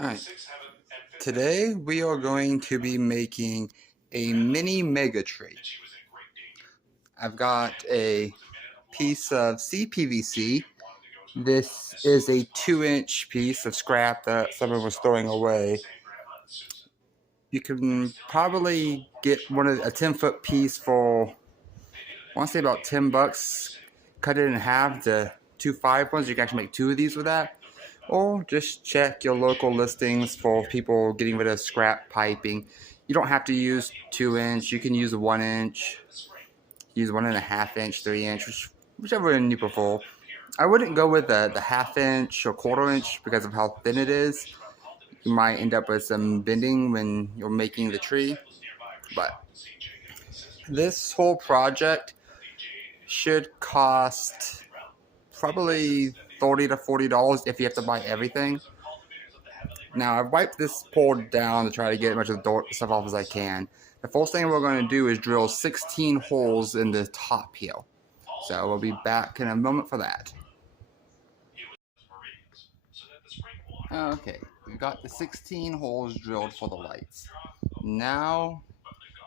Alright, today we are going to be making a mini mega tree. I've got a piece of CPVC. This is a 2-inch piece of scrap that someone was throwing away. You can probably get a 10-foot piece for, I want to say about $10. Cut it in half to 2 5-ones. You can actually make 2 of these with that. Or just check your local listings for people getting rid of scrap piping. You don't have to use 2-inch. You can use a 1-inch, use 1.5-inch, 3-inch, whichever one you prefer. I wouldn't go with the 1/2-inch or 1/4-inch because of how thin it is. You might end up with some bending when you're making the tree. But this whole project should cost probably $30 to $40 if you have to buy everything. Now, I've wiped this pole down to try to get as much of the stuff off as I can. The first thing we're going to do is drill 16 holes in the top here. So we'll be back in a moment for that. Okay, we've got the 16 holes drilled for the lights. Now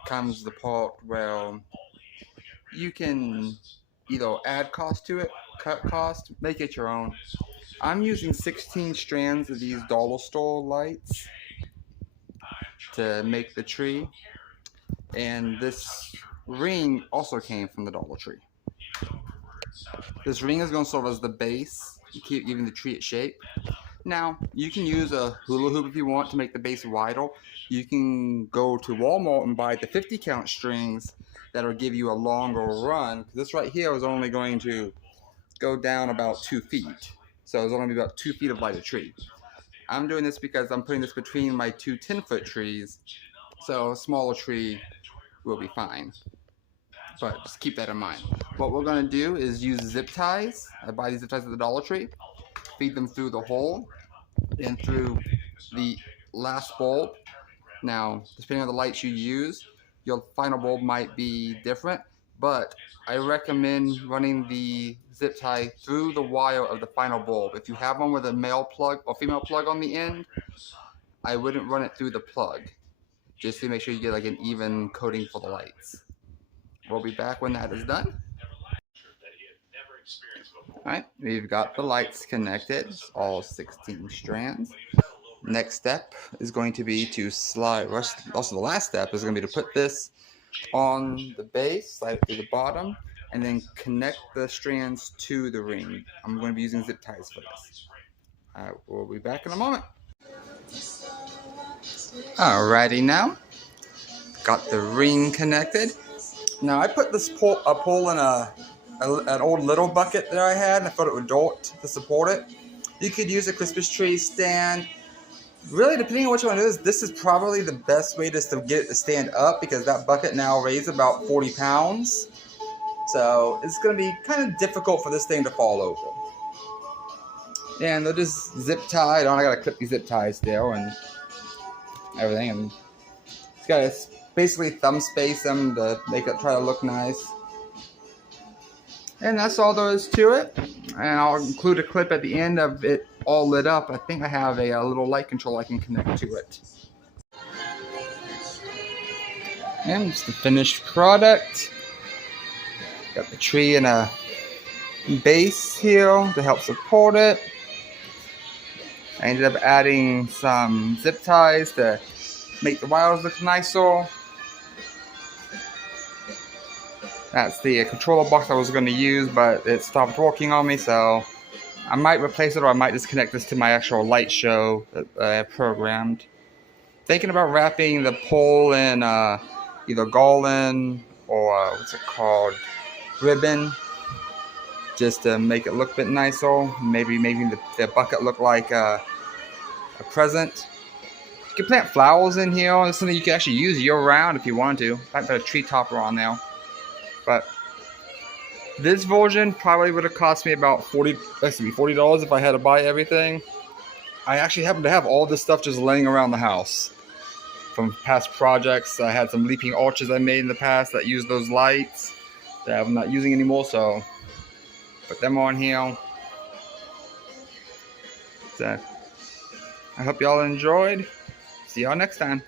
comes the part where you can either add cost to it, cut cost, make it your own. I'm using 16 strands of these dollar store lights to make the tree, and this ring also came from the Dollar Tree. This ring is going to serve as the base to keep giving the tree its shape. Now, you can use a hula hoop if you want to make the base wider. You can go to Walmart and buy the 50 count strings that'll give you a longer run. This right here is only going to go down about 2 feet. So it's only about 2 feet of light of tree. I'm doing this because I'm putting this between my two 10-foot trees. So a smaller tree will be fine. But just keep that in mind. What we're going to do is use zip ties. I buy these zip ties at the Dollar Tree. Feed them through the hole and through the last bulb. Now, depending on the lights you use, your final bulb might be different, but I recommend running the zip tie through the wire of the final bulb. If you have one with a male plug or female plug on the end, I wouldn't run it through the plug, just to make sure you get like an even coating for the lights. We'll be back when that is done. Alright, we've got the lights connected, all 16 strands. Next step is going to be to slide, also the last step is going to be to put this on the base, slide it through the bottom, and then connect the strands to the ring. I'm going to be using zip ties for this. Alright, we'll be back in a moment. Alrighty now, got the ring connected. Now I put this pole in an old little bucket that I had, and I thought it would jolt to support it. You could use a Christmas tree stand. Really, depending on what you want to do, this is probably the best way just to get it to stand up, because that bucket now weighs about 40 pounds. So it's going to be kind of difficult for this thing to fall over. And they'll just zip tie it on. I got to clip these zip ties still and everything. And it's got to basically thumb space them to make it try to look nice. And that's all there is to it. And I'll include a clip at the end of it all lit up. I think I have a little light control I can connect to it. And it's the finished product. Got the tree and a base here to help support it. I ended up adding some zip ties to make the wires look nicer. That's the controller box I was going to use, but it stopped working on me, so I might replace it, or I might just connect this to my actual light show that I programmed. Thinking about wrapping the pole in either garland or what's it called, ribbon, just to make it look a bit nicer. Maybe making the bucket look like a present. You can plant flowers in here. It's something you can actually use year-round if you want to. I might put a tree topper on there. But this version probably would have cost me about $40 if I had to buy everything. I actually happen to have all this stuff just laying around the house from past projects. I had some leaping arches I made in the past that used those lights that I'm not using anymore, so put them on here. So, I hope y'all enjoyed. See y'all next time.